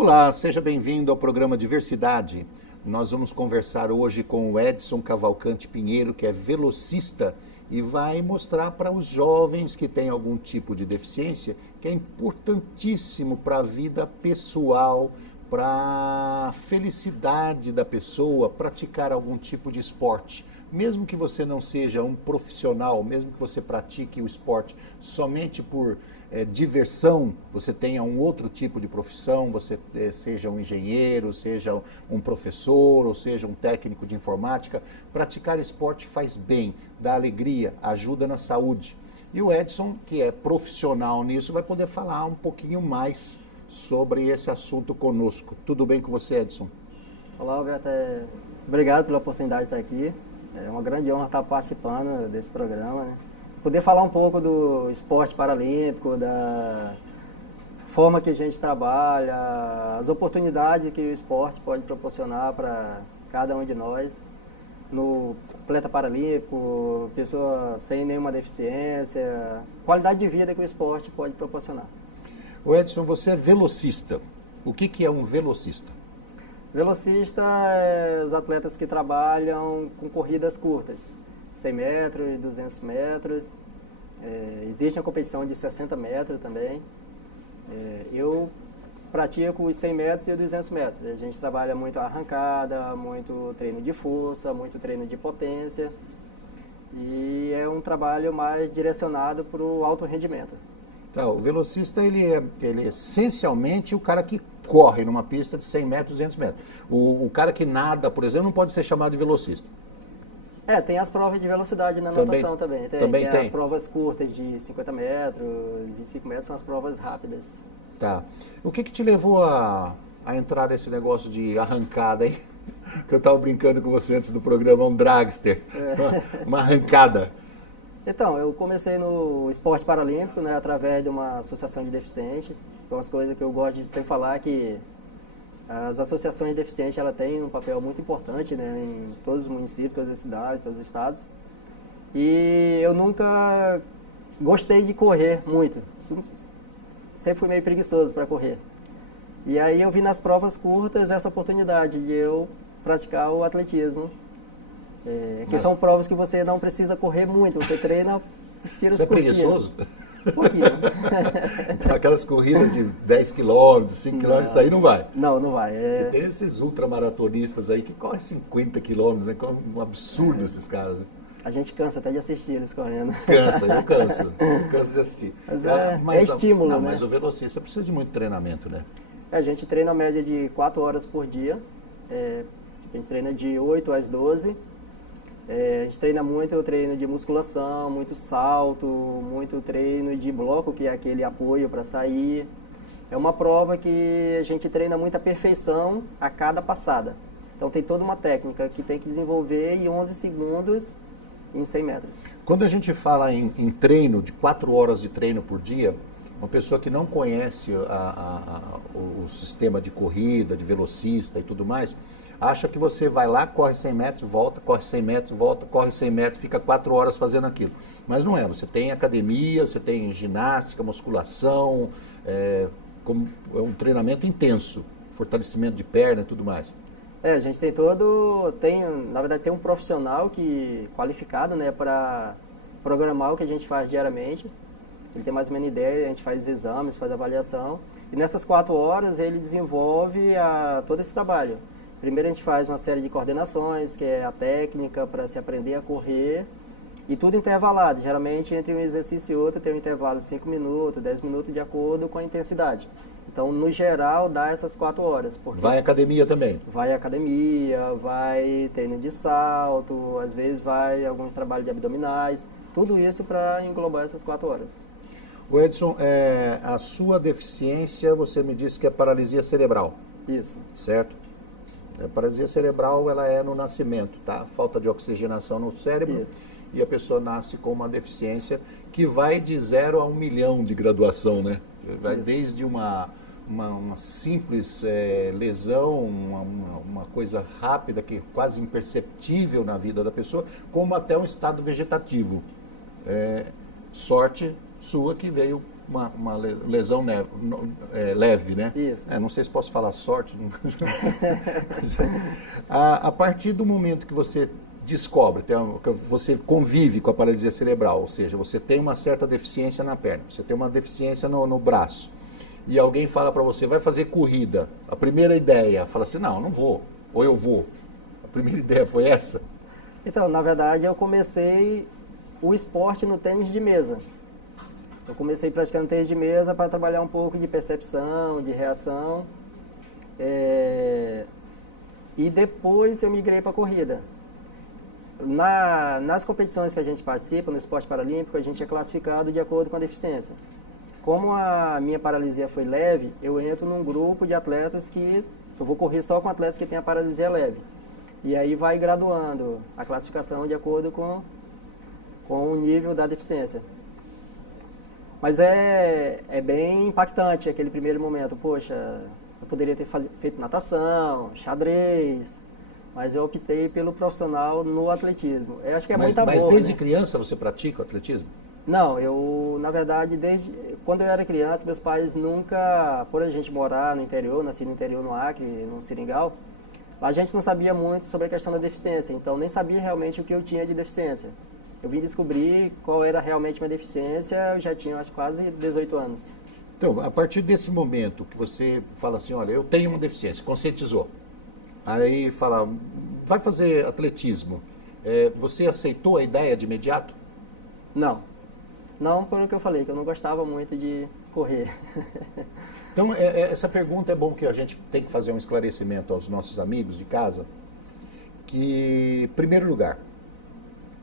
Olá, seja bem-vindo ao programa Diversidade. Nós vamos conversar hoje com o Edson Cavalcante Pinheiro, que é velocista e vai mostrar para os jovens que têm algum tipo de deficiência que é importantíssimo para a vida pessoal, para a felicidade da pessoa, praticar algum tipo de esporte. Mesmo que você não seja um profissional, mesmo que você pratique o esporte somente por diversão, você tenha um outro tipo de profissão, você seja um engenheiro, seja um professor, ou seja um técnico de informática, praticar esporte faz bem, dá alegria, ajuda na saúde. E o Edson, que é profissional nisso, vai poder falar um pouquinho mais sobre esse assunto conosco. Tudo bem com você, Edson? Olá, Alberto. Obrigado pela oportunidade de estar aqui. É uma grande honra estar participando desse programa, né? Poder falar um pouco do esporte paralímpico, da forma que a gente trabalha, as oportunidades que o esporte pode proporcionar para cada um de nós. No atleta paralímpico, pessoa sem nenhuma deficiência, qualidade de vida que o esporte pode proporcionar. O Edson, você é velocista. O que é um velocista? Velocista é os atletas que trabalham com corridas curtas, 100 metros, 200 metros. Existe a competição de 60 metros também. Eu pratico os 100 metros e os 200 metros. A gente trabalha muito a arrancada, muito treino de força, muito treino de potência. E é um trabalho mais direcionado para o alto rendimento. Tá, o velocista, ele é essencialmente o cara que corre numa pista de 100 metros, 200 metros. O cara que nada, por exemplo, não pode ser chamado de velocista. Tem as provas de velocidade na natação também. Também tem. As provas curtas de 50 metros, 25 metros são as provas rápidas. Tá. O que te levou a entrar nesse negócio de arrancada, hein? Que eu estava brincando com você antes do programa, um dragster. Uma arrancada. Então, eu comecei no esporte paralímpico, né, através de uma associação de deficientes. Então, as coisas que eu gosto de sempre falar é que as associações de deficientes, ela têm um papel muito importante, né, em todos os municípios, todas as cidades, todos os estados. E eu nunca gostei de correr muito. Sempre fui meio preguiçoso para correr. E aí eu vi nas provas curtas essa oportunidade de eu praticar o atletismo. Que são provas que você não precisa correr muito, você treina os tiros curtinhos. Você é preguiçoso? Um pouquinho. Então, aquelas corridas de 10 km, 5 km, isso aí não vai? Não vai. E tem esses ultramaratonistas aí que correm 50 km, né? Um absurdo esses caras. Né? A gente cansa até de assistir eles correndo. Cansa, eu canso. Eu canso de assistir. Mas é estímulo, né? Mas o velocista precisa de muito treinamento, né? A gente treina a média de 4 horas por dia. A gente treina de 8 às 12. A gente treina muito, eu treino de musculação, muito salto, muito treino de bloco, que é aquele apoio para sair. É uma prova que a gente treina muita perfeição a cada passada. Então tem toda uma técnica que tem que desenvolver em 11 segundos em 100 metros. Quando a gente fala em treino, de 4 horas de treino por dia, uma pessoa que não conhece o sistema de corrida, de velocista e tudo mais, acha que você vai lá, corre 100 metros, volta, corre 100 metros, volta, corre 100 metros, fica 4 horas fazendo aquilo. Mas não é, você tem academia, você tem ginástica, musculação, é um treinamento intenso, fortalecimento de perna e tudo mais. A gente na verdade tem um profissional qualificado, né, para programar o que a gente faz diariamente. Ele tem mais ou menos ideia, a gente faz exames, faz avaliação, e nessas 4 horas ele desenvolve todo esse trabalho. Primeiro a gente faz uma série de coordenações, que é a técnica para se aprender a correr, e tudo intervalado. Geralmente entre um exercício e outro tem um intervalo de 5 minutos, 10 minutos, de acordo com a intensidade. Então, no geral, dá essas 4 horas. Vai à academia também? Vai à academia, vai treino de salto, às vezes vai alguns trabalhos de abdominais, tudo isso para englobar essas 4 horas. O Edson, a sua deficiência, você me disse que é paralisia cerebral. Isso. Certo? A paralisia cerebral, ela é no nascimento, tá? Falta de oxigenação no cérebro. Isso. E a pessoa nasce com uma deficiência que vai de 0 a 1 milhão de graduação, né? Vai desde uma simples lesão, uma coisa rápida, que é quase imperceptível na vida da pessoa, como até um estado vegetativo. Sorte sua que veio uma lesão leve, né? Isso. Não sei se posso falar sorte. A partir do momento que você descobre, que você convive com a paralisia cerebral, ou seja, você tem uma certa deficiência na perna, você tem uma deficiência no braço, e alguém fala para você, vai fazer corrida, a primeira ideia, fala assim, não vou, ou eu vou. A primeira ideia foi essa? Então, na verdade, eu comecei o esporte no tênis de mesa. Eu comecei praticando tênis de mesa para trabalhar um pouco de percepção, de reação. E depois eu migrei para a corrida. Nas competições que a gente participa, no esporte paralímpico, a gente é classificado de acordo com a deficiência. Como a minha paralisia foi leve, eu entro num grupo de atletas que eu vou correr só com atletas que têm a paralisia leve. E aí vai graduando a classificação de acordo com o nível da deficiência. Mas é bem impactante aquele primeiro momento. Poxa, eu poderia ter feito natação, xadrez, mas eu optei pelo profissional no atletismo. Eu acho que é muito amor. Mas desde né? criança você pratica o atletismo? Não, na verdade, desde quando eu era criança, meus pais nunca, por a gente morar no interior, nasci no interior, no Acre, no Seringal, a gente não sabia muito sobre a questão da deficiência, então nem sabia realmente o que eu tinha de deficiência. Eu vim descobrir qual era realmente minha deficiência, eu já tinha, acho, quase 18 anos. Então, a partir desse momento que você fala assim, olha, eu tenho uma deficiência, conscientizou. Aí fala, vai fazer atletismo. Você aceitou a ideia de imediato? Não. Não pelo que eu falei, que eu não gostava muito de correr. Então, essa pergunta é bom que a gente tem que fazer um esclarecimento aos nossos amigos de casa, que, em primeiro lugar,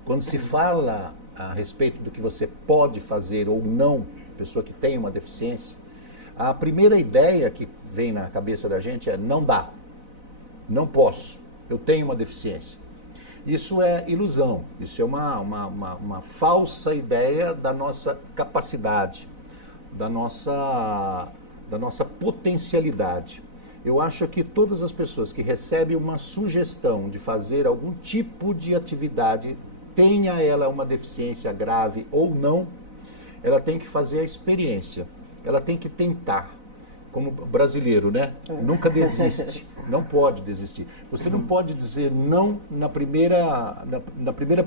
quando se fala a respeito do que você pode fazer ou não, pessoa que tem uma deficiência, a primeira ideia que vem na cabeça da gente é não dá, não posso, eu tenho uma deficiência. Isso é ilusão, isso é uma falsa ideia da nossa capacidade, da nossa potencialidade. Eu acho que todas as pessoas que recebem uma sugestão de fazer algum tipo de atividade, tenha ela uma deficiência grave ou não, ela tem que fazer a experiência, ela tem que tentar. Como brasileiro, né? Nunca desiste, não pode desistir. Você não pode dizer não na primeira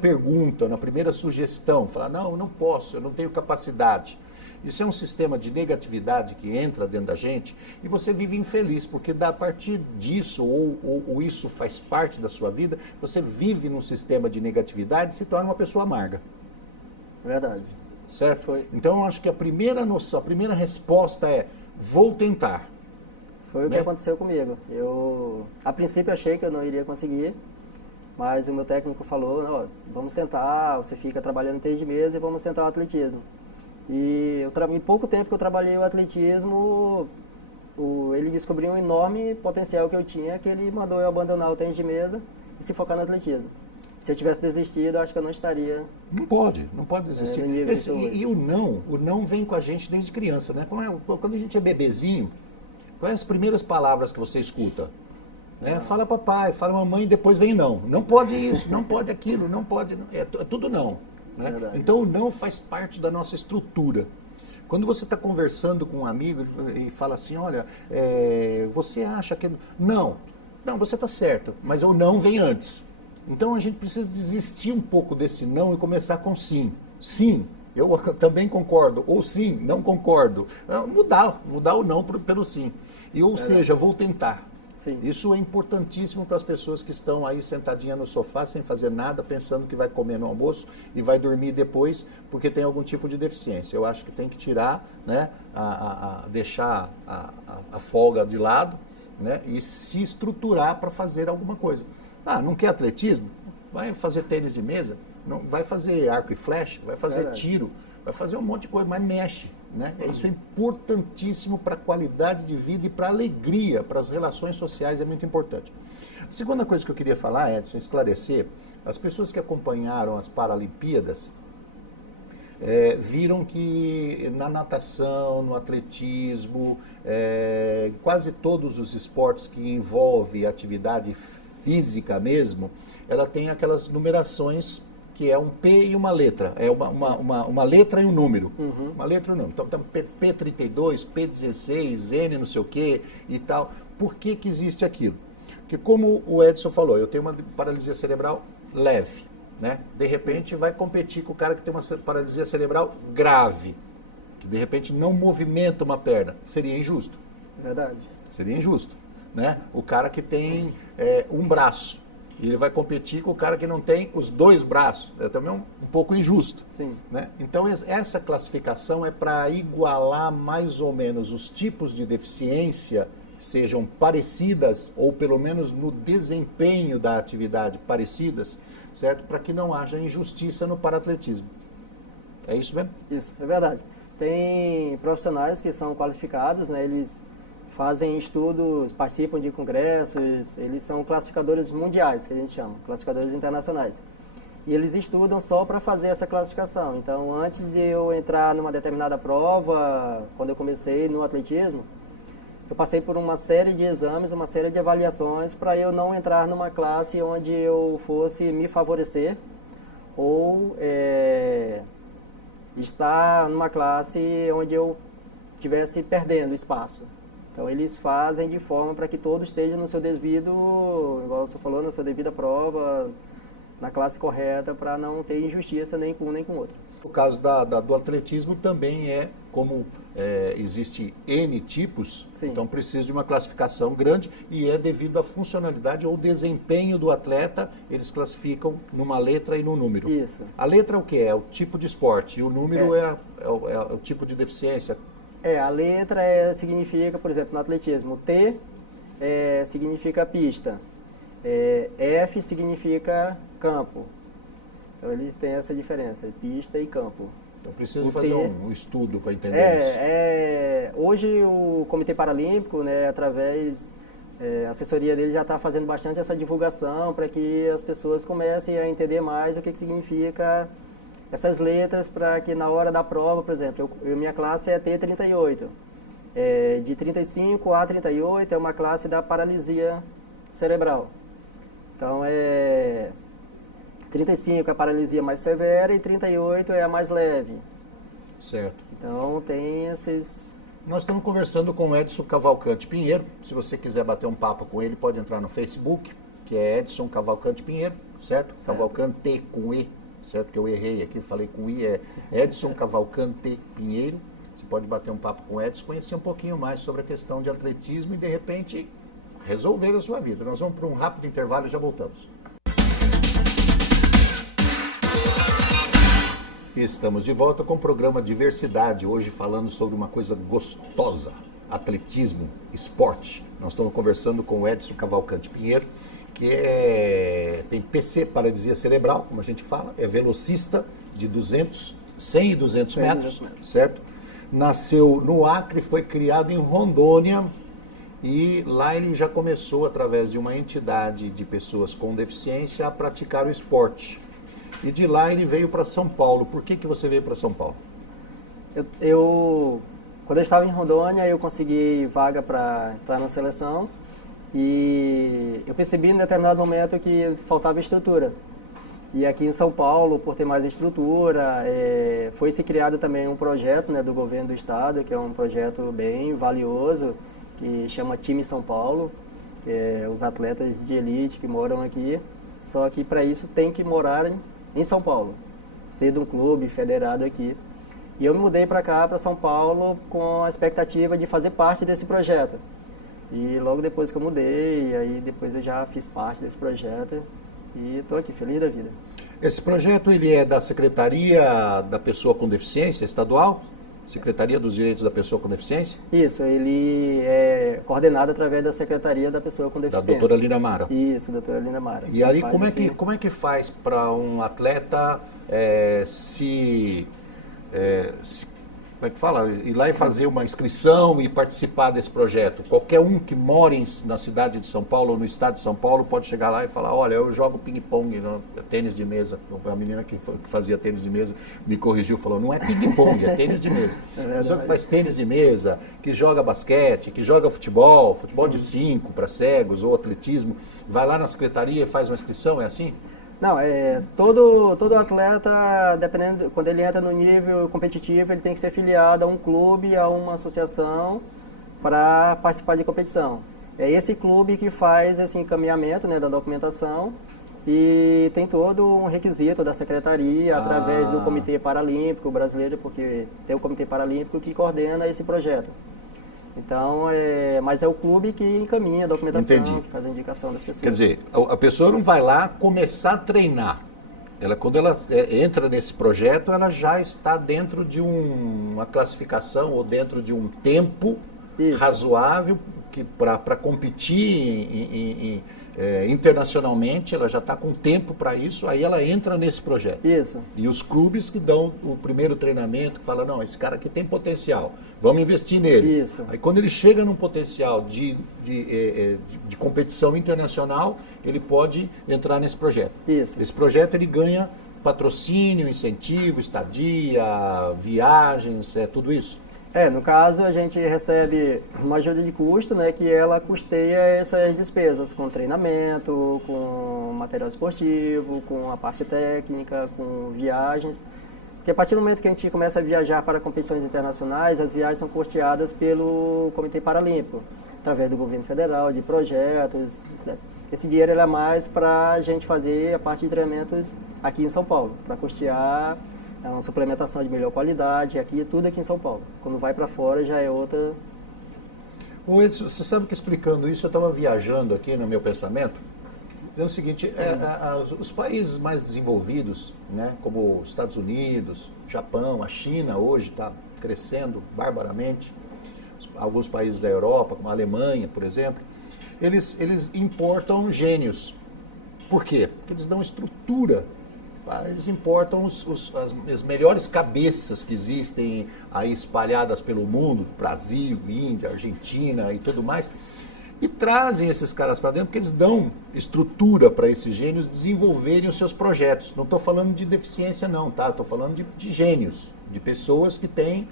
pergunta, na primeira sugestão. Falar, não, eu não posso, eu não tenho capacidade. Isso é um sistema de negatividade que entra dentro da gente e você vive infeliz, porque a partir disso, ou isso faz parte da sua vida, você vive num sistema de negatividade e se torna uma pessoa amarga. Verdade. Certo? Foi. Então, eu acho que a primeira noção, a primeira resposta é, vou tentar. Foi o que aconteceu comigo. Eu, a princípio, achei que eu não iria conseguir, mas o meu técnico falou, vamos tentar, você fica trabalhando desde mesa e vamos tentar o atletismo. E em pouco tempo que eu trabalhei o atletismo, ele descobriu um enorme potencial que eu tinha, que ele mandou eu abandonar o tênis de mesa e se focar no atletismo. Se eu tivesse desistido, eu acho que eu não estaria... Não pode desistir. E o não vem com a gente desde criança, né? Quando a gente é bebezinho, quais as primeiras palavras que você escuta? Né? Fala papai, fala mamãe, depois vem não. Não pode isso, não pode aquilo, não pode... É tudo não. Né? Então o não faz parte da nossa estrutura. Quando você está conversando com um amigo e fala assim, olha, você acha que... Não, você está certo, mas o não vem antes. Então a gente precisa desistir um pouco desse não e começar com sim. Sim, eu também concordo. Ou sim, não concordo. Mudar o não pelo sim. Ou seja, vou tentar. Sim. Isso é importantíssimo para as pessoas que estão aí sentadinhas no sofá sem fazer nada, pensando que vai comer no almoço e vai dormir depois porque tem algum tipo de deficiência. Eu acho que tem que tirar, né, deixar a folga de lado, né, e se estruturar para fazer alguma coisa. Não quer atletismo? Vai fazer tênis de mesa, não, vai fazer arco e flecha, vai fazer tiro, vai fazer um monte de coisa, mas mexe. Né? Isso é importantíssimo para a qualidade de vida e para a alegria, para as relações sociais, é muito importante. A segunda coisa que eu queria falar, Edson, esclarecer, as pessoas que acompanharam as Paralimpíadas viram que na natação, no atletismo, quase todos os esportes que envolvem atividade física mesmo, ela tem aquelas numerações que é um P e uma letra. É uma letra e um número. Uma letra e um número. Então, tem P32, P16, N não sei o quê e tal. Por que que existe aquilo? Porque como o Edson falou, eu tenho uma paralisia cerebral leve, né? De repente vai competir com o cara que tem uma paralisia cerebral grave, que de repente não movimenta uma perna. Seria injusto. Verdade. Seria injusto, né? O cara que tem um braço, e ele vai competir com o cara que não tem os dois braços. É também um pouco injusto. Sim. Né? Então, essa classificação é para igualar mais ou menos os tipos de deficiência, sejam parecidas, ou pelo menos no desempenho da atividade parecidas, certo? Para que não haja injustiça no paratletismo. É isso mesmo? Isso, é verdade. Tem profissionais que são qualificados, né? Eles fazem estudos, participam de congressos, eles são classificadores mundiais, que a gente chama, classificadores internacionais. E eles estudam só para fazer essa classificação. Então, antes de eu entrar numa determinada prova, quando eu comecei no atletismo, eu passei por uma série de exames, uma série de avaliações para eu não entrar numa classe onde eu fosse me favorecer ou estar numa classe onde eu estivesse perdendo espaço. Então, eles fazem de forma para que todos estejam no seu devido, igual você falou, na sua devida prova, na classe correta, para não ter injustiça nem com um nem com o outro. O caso do atletismo também como existe N tipos, Sim. Então precisa de uma classificação grande e é devido à funcionalidade ou desempenho do atleta, eles classificam numa letra e num número. Isso. A letra é o que? É o tipo de esporte e o número é o tipo de deficiência. A letra significa, por exemplo, no atletismo, T significa pista, F significa campo. Então, eles têm essa diferença, pista e campo. Então, precisa fazer um estudo para entender isso. Hoje, o Comitê Paralímpico, né, através a assessoria dele já está fazendo bastante essa divulgação para que as pessoas comecem a entender mais o que significa essas letras, para que na hora da prova, por exemplo, minha classe é T38. De 35 a 38 é uma classe da paralisia cerebral. Então, 35 é a paralisia mais severa e 38 é a mais leve. Certo. Então, tem esses... Nós estamos conversando com o Edson Cavalcante Pinheiro. Se você quiser bater um papo com ele, pode entrar no Facebook, que é Edson Cavalcante Pinheiro, certo? Cavalcante com E, certo? Que eu errei aqui, falei com I, é Edson Cavalcante Pinheiro. Você pode bater um papo com o Edson, conhecer um pouquinho mais sobre a questão de atletismo e, de repente, resolver a sua vida. Nós vamos para um rápido intervalo e já voltamos. Estamos de volta com o programa Diversidade, hoje falando sobre uma coisa gostosa, atletismo, esporte. Nós estamos conversando com o Edson Cavalcante Pinheiro, que tem PC, paralisia cerebral, como a gente fala, é velocista de 100 e 200 metros, certo? Nasceu no Acre, foi criado em Rondônia e lá ele já começou, através de uma entidade de pessoas com deficiência, a praticar o esporte. E de lá ele veio para São Paulo. Por que você veio para São Paulo? Quando eu estava em Rondônia, eu consegui vaga para entrar na seleção e eu percebi em determinado momento que faltava estrutura. E aqui em São Paulo, por ter mais estrutura, foi se criado também um projeto, né, do governo do estado, que é um projeto bem valioso, que chama Time São Paulo, que é os atletas de elite que moram aqui, só que para isso tem que morar em São Paulo, ser de um clube federado aqui. E eu me mudei para cá, para São Paulo, com a expectativa de fazer parte desse projeto. E logo depois que eu mudei, aí depois eu já fiz parte desse projeto e estou aqui, feliz da vida. Esse projeto ele é da Secretaria da Pessoa com Deficiência Estadual? Secretaria dos Direitos da Pessoa com Deficiência? Isso, ele é coordenado através da Secretaria da Pessoa com Deficiência. Da doutora Lina Mara. Isso, doutora Lina Mara. E aí como é que faz para um atleta como é que fala? Ir lá e fazer uma inscrição e participar desse projeto? Qualquer um que mora na cidade de São Paulo ou no estado de São Paulo pode chegar lá e falar, olha, eu jogo ping-pong, tênis de mesa. A menina que fazia tênis de mesa me corrigiu, falou, não é ping-pong, é tênis de mesa. A pessoa que faz tênis de mesa, que joga basquete, que joga futebol de 5 para cegos ou atletismo, vai lá na secretaria e faz uma inscrição, é assim? Não, todo atleta, dependendo, quando ele entra no nível competitivo, ele tem que ser filiado a um clube, a uma associação para participar de competição. É esse clube que faz esse encaminhamento, né, da documentação, e tem todo um requisito da secretaria através do Comitê Paralímpico Brasileiro, porque tem o Comitê Paralímpico que coordena esse projeto. Então, mas é o clube que encaminha a documentação, Entendi. que faz a indicação das pessoas. Quer dizer, a pessoa não vai lá começar a treinar. Quando ela entra nesse projeto, ela já está dentro de uma classificação ou dentro de um tempo razoável para competir internacionalmente, ela já está com tempo para isso, aí ela entra nesse projeto. Isso. E os clubes que dão o primeiro treinamento, que falam, não, esse cara aqui tem potencial, vamos investir nele. Isso. Aí quando ele chega num potencial de competição internacional, ele pode entrar nesse projeto. Isso. Esse projeto ele ganha patrocínio, incentivo, estadia, viagens, tudo isso. No caso, a gente recebe uma ajuda de custo, né, que ela custeia essas despesas com treinamento, com material esportivo, com a parte técnica, com viagens. Porque a partir do momento que a gente começa a viajar para competições internacionais, as viagens são custeadas pelo Comitê Paralímpico, através do governo federal, de projetos. Esse dinheiro é mais para a gente fazer a parte de treinamentos aqui em São Paulo, para custear uma suplementação de melhor qualidade, aqui tudo aqui em São Paulo. Quando vai para fora já é outra. Ô Edson, você sabe que explicando isso, eu estava viajando aqui no meu pensamento, dizendo o seguinte, os países mais desenvolvidos, né, como os Estados Unidos, Japão, a China hoje está crescendo barbaramente, alguns países da Europa, como a Alemanha, por exemplo, eles importam gênios. Por quê? Porque eles dão estrutura. Eles importam as melhores cabeças que existem aí espalhadas pelo mundo, Brasil, Índia, Argentina e tudo mais, e trazem esses caras para dentro porque eles dão estrutura para esses gênios desenvolverem os seus projetos. Não estou falando de deficiência não, tá? Estou falando de gênios, de pessoas que têm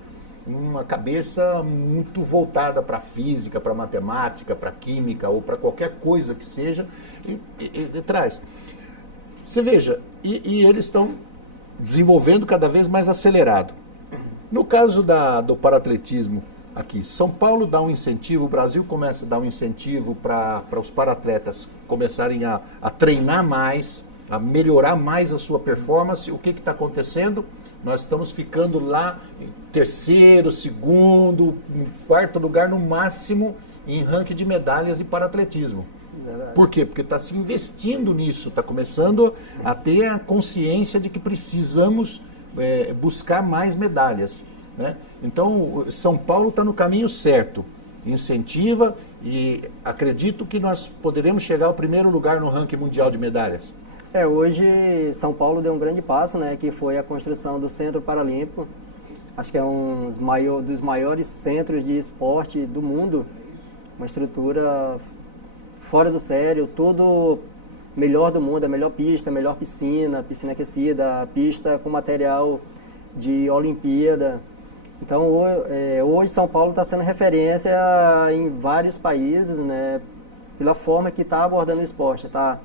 uma cabeça muito voltada para a física, para a matemática, para a química ou para qualquer coisa que seja e traz. Você veja, e eles estão desenvolvendo cada vez mais acelerado. No caso do paraatletismo aqui, São Paulo dá um incentivo, o Brasil começa a dar um incentivo para os paraatletas começarem a treinar mais, a melhorar mais a sua performance. O que está acontecendo? Nós estamos ficando lá em terceiro, segundo, quarto lugar no máximo em ranking de medalhas de paraatletismo. Por quê? Porque está se investindo nisso, está começando a ter a consciência de que precisamos buscar mais medalhas, né? Então, São Paulo está no caminho certo, incentiva e acredito que nós poderemos chegar ao primeiro lugar no ranking mundial de medalhas. Hoje São Paulo deu um grande passo, né, que foi a construção do Centro Paralímpico. Acho que é um dos maiores centros de esporte do mundo, uma estrutura fora do sério, tudo melhor do mundo, a melhor pista, a melhor piscina, piscina aquecida, pista com material de Olimpíada. Então, hoje São Paulo está sendo referência em vários países, né, pela forma que está abordando o esporte. Está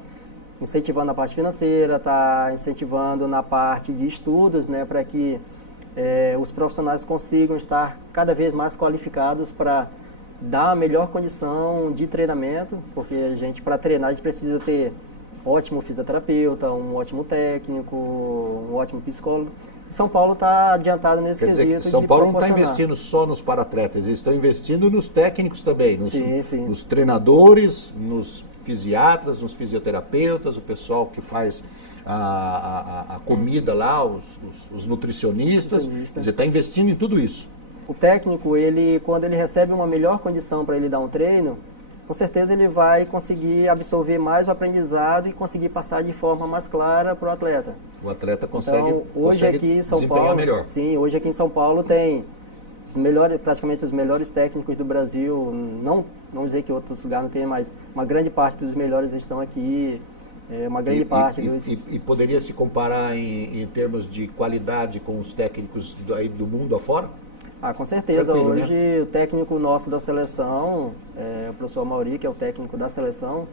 incentivando a parte financeira, está incentivando na parte de estudos, né, para que os profissionais consigam estar cada vez mais qualificados para dar a melhor condição de treinamento, porque a gente, para treinar, a gente precisa ter ótimo fisioterapeuta, um ótimo técnico, um ótimo psicólogo. E São Paulo está adiantado nesse quesito. São Paulo não está investindo só nos paratletas, eles estão investindo nos técnicos também, nos treinadores, nos fisiatras, nos fisioterapeutas, o pessoal que faz a comida lá, os nutricionistas, quer dizer, está investindo em tudo isso. O técnico, quando ele recebe uma melhor condição para ele dar um treino, com certeza ele vai conseguir absorver mais o aprendizado e conseguir passar de forma mais clara para o atleta. O atleta consegue, então, hoje aqui em São Paulo, melhor. Sim, hoje aqui em São Paulo tem praticamente os melhores técnicos do Brasil. Não dizer que outros lugares não tem, mas uma grande parte dos melhores estão aqui. Uma grande parte dos... E poderia se comparar em termos de qualidade com os técnicos do mundo afora? Com certeza. Hoje, né? O técnico nosso da seleção, o professor Mauri, que é o técnico da seleção,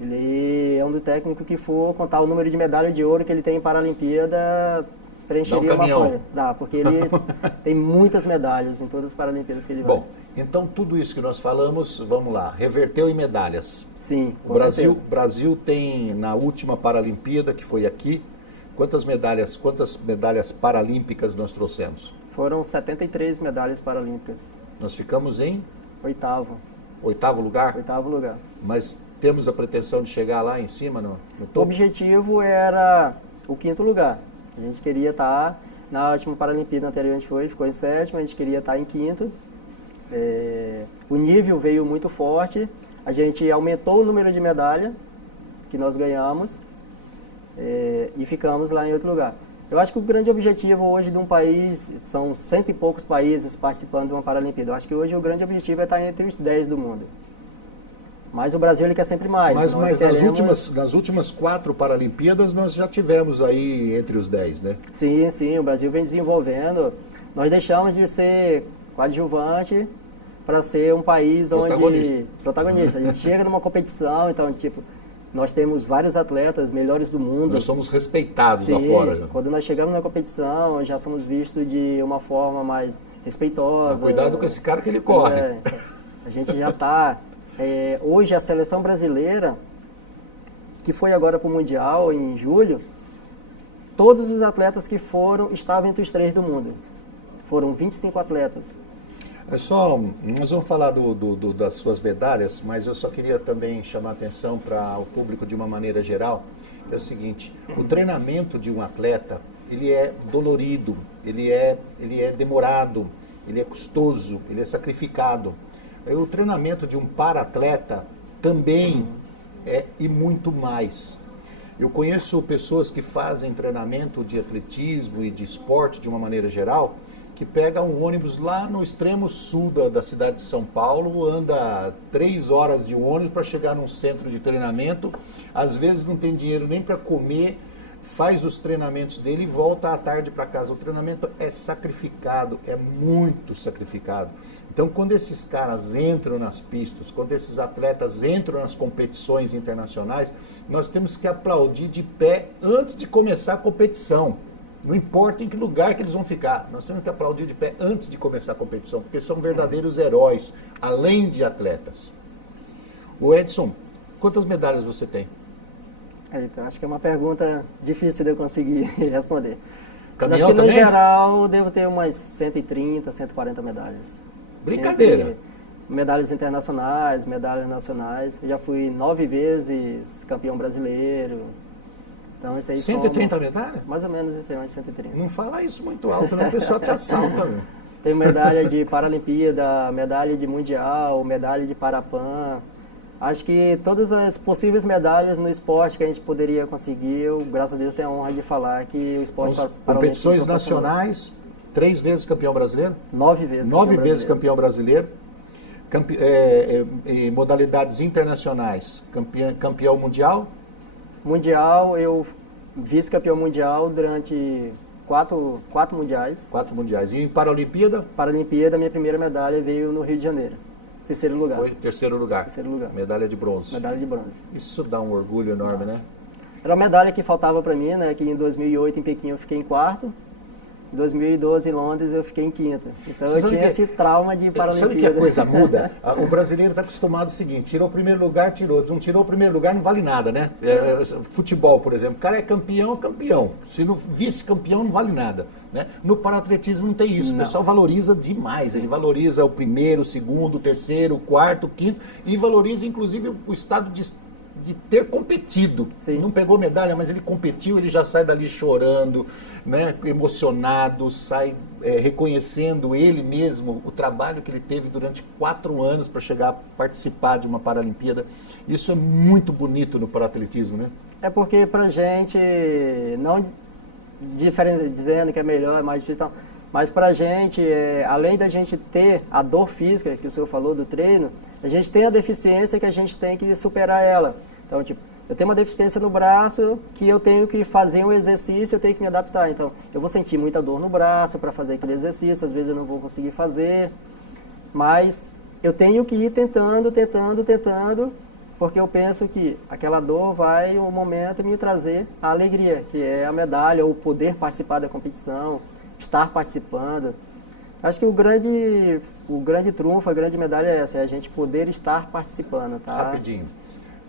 Ele é um do técnico que for contar o número de medalhas de ouro que ele tem em Paralimpíada, preencheria uma folha. Dá, porque ele tem muitas medalhas em todas as Paralimpíadas que ele vai. Bom, então tudo isso que nós falamos, vamos lá, reverteu em medalhas. Sim, com O Brasil tem, na última Paralimpíada, que foi aqui, quantas medalhas paralímpicas nós trouxemos? Foram 73 medalhas paralímpicas. Nós ficamos em? Oitavo lugar? Oitavo lugar. Mas temos a pretensão de chegar lá em cima, no topo? O objetivo era o 5º lugar. A gente queria estar, na última Paralimpíada anterior a gente ficou em 7º, a gente queria estar em 5º. O nível veio muito forte, a gente aumentou o número de medalha que nós ganhamos e ficamos lá em outro lugar. Eu acho que o grande objetivo hoje de um país, são 100 e poucos países participando de uma Paralimpíada. Eu acho que hoje o grande objetivo é estar entre os 10 do mundo. Mas o Brasil ele quer sempre mais. Mas nas últimas 4 Paralimpíadas nós já tivemos aí entre os 10, né? Sim, o Brasil vem desenvolvendo. Nós deixamos de ser coadjuvante para ser um país onde... Protagonista. A gente chega numa competição, então, tipo, nós temos vários atletas melhores do mundo. Nós somos respeitados lá fora. Já. Quando nós chegamos na competição, já somos vistos de uma forma mais respeitosa. Cuidado com esse cara que ele corre. Então, a gente já está... hoje a seleção brasileira, que foi agora para o Mundial em julho, todos os atletas que foram estavam entre os 3 do mundo. Foram 25 atletas. Nós vamos falar das suas medalhas, mas eu só queria também chamar a atenção para o público de uma maneira geral. É o seguinte, o treinamento de um atleta, ele é dolorido, ele é demorado, ele é custoso, ele é sacrificado. O treinamento de um para-atleta também é e muito mais. Eu conheço pessoas que fazem treinamento de atletismo e de esporte de uma maneira geral, que pega um ônibus lá no extremo sul da cidade de São Paulo, anda 3 horas de ônibus para chegar num centro de treinamento, às vezes não tem dinheiro nem para comer, faz os treinamentos dele e volta à tarde para casa. O treinamento é sacrificado, é muito sacrificado. Então, quando esses caras entram nas pistas, quando esses atletas entram nas competições internacionais, nós temos que aplaudir de pé antes de começar a competição. Não importa em que lugar que eles vão ficar, nós temos que aplaudir de pé antes de começar a competição, porque são verdadeiros heróis, além de atletas. O Edson, quantas medalhas você tem? Então, acho que é uma pergunta difícil de eu conseguir responder. Caminhão acho que no também? geral devo ter umas 130, 140 medalhas. Brincadeira. Entre medalhas internacionais, medalhas nacionais. Eu já fui 9 vezes campeão brasileiro. Então, isso aí 130 medalhas? Mais ou menos isso aí, umas 130. Não fala isso muito alto, não, o pessoal te assalta. Meu. Tenho medalha de Paralimpíada, medalha de Mundial, medalha de Parapan. Acho que todas as possíveis medalhas no esporte que a gente poderia conseguir, eu, graças a Deus, tenho a honra de falar que o esporte paralímpico... Competições nacionais, 3 vezes campeão brasileiro? 9 vezes. 9 vezes campeão brasileiro. Modalidades internacionais, campeão mundial? Mundial, eu vice-campeão mundial durante 4 mundiais. 4 mundiais. E em Paralimpíada? Paralimpíada, minha primeira medalha veio no Rio de Janeiro. Terceiro lugar. Foi terceiro lugar. Terceiro lugar. Medalha de bronze. Medalha de bronze. Isso dá um orgulho enorme, né? Era uma medalha que faltava para mim, né? Que em 2008 em Pequim eu fiquei em 4º. Em 2012 em Londres eu fiquei em 5º. Então eu tinha esse trauma de Paralimpíada. Sabe que a coisa muda? O brasileiro está acostumado ao seguinte, tirou o primeiro lugar, tirou. Não tirou o primeiro lugar, não vale nada, né? Futebol, por exemplo. O cara é campeão, campeão. Se não vice-campeão, não vale nada. Né? No paraatletismo não tem isso. Não. O pessoal valoriza demais. Sim. Ele valoriza o primeiro, o segundo, o terceiro, o quarto, o quinto. E valoriza, inclusive, o estado de ter competido. Sim. Não pegou medalha, mas ele competiu, ele já sai dali chorando, né, emocionado, sai reconhecendo ele mesmo, o trabalho que ele teve durante 4 anos para chegar a participar de uma Paralimpíada. Isso é muito bonito no paraatletismo, né? É porque pra gente, não dizendo que é melhor, é mais difícil, mas pra gente, além da gente ter a dor física, que o senhor falou do treino, a gente tem a deficiência que a gente tem que superar ela. Então, tipo, eu tenho uma deficiência no braço que eu tenho que fazer um exercício, eu tenho que me adaptar. Então, eu vou sentir muita dor no braço para fazer aquele exercício, às vezes eu não vou conseguir fazer, mas eu tenho que ir tentando, porque eu penso que aquela dor vai, um momento, me trazer a alegria, que é a medalha, ou poder participar da competição, estar participando. Acho que o grande trunfo, a grande medalha é essa, é a gente poder estar participando, tá? Rapidinho.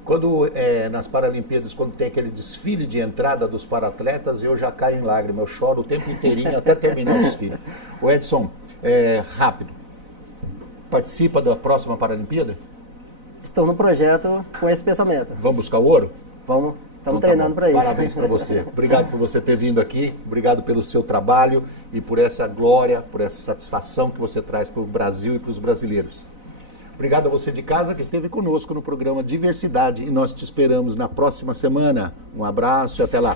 Quando nas Paralimpíadas, quando tem aquele desfile de entrada dos paratletas, eu já caio em lágrimas, eu choro o tempo inteirinho até terminar o desfile. O Edson, rápido, participa da próxima Paralimpíada? Estou no projeto com esse pensamento. Vamos buscar o ouro? Vamos, estamos Então, treinando para isso. Parabéns para você. Obrigado por você ter vindo aqui, obrigado pelo seu trabalho e por essa glória, por essa satisfação que você traz para o Brasil e para os brasileiros. Obrigado a você de casa que esteve conosco no programa Diversidade e nós te esperamos na próxima semana. Um abraço e até lá.